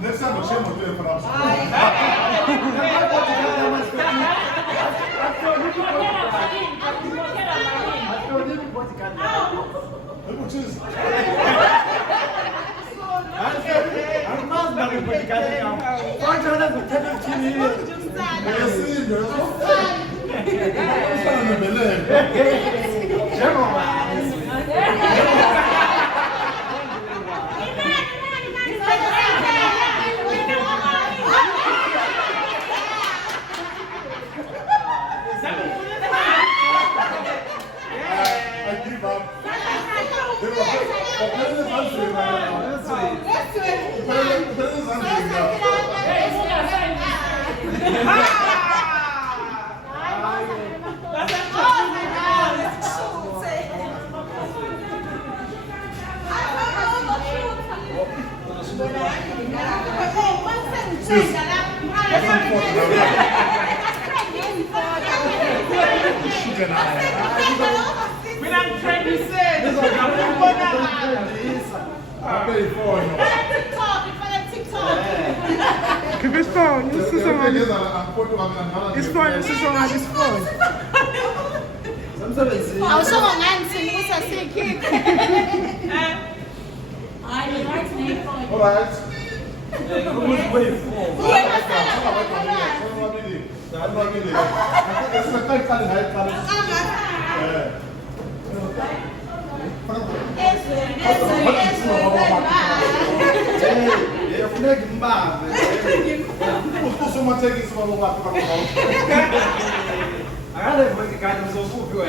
Next time, I'll share my day for us. If it's phone, you see someone. It's fun, you see someone on this phone. I'll show my auntie who's a sick kid. I like to make fun. All right. Someone taking some of the water from the house. I got it, but the guy was so good.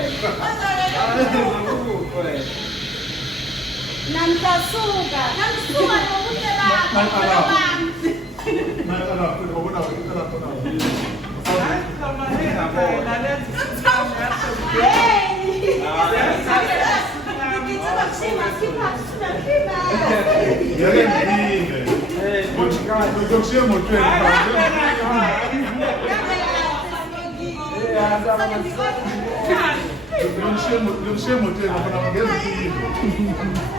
Namkasuga. Namsuga no mutela. Não chama o tempo para alguém.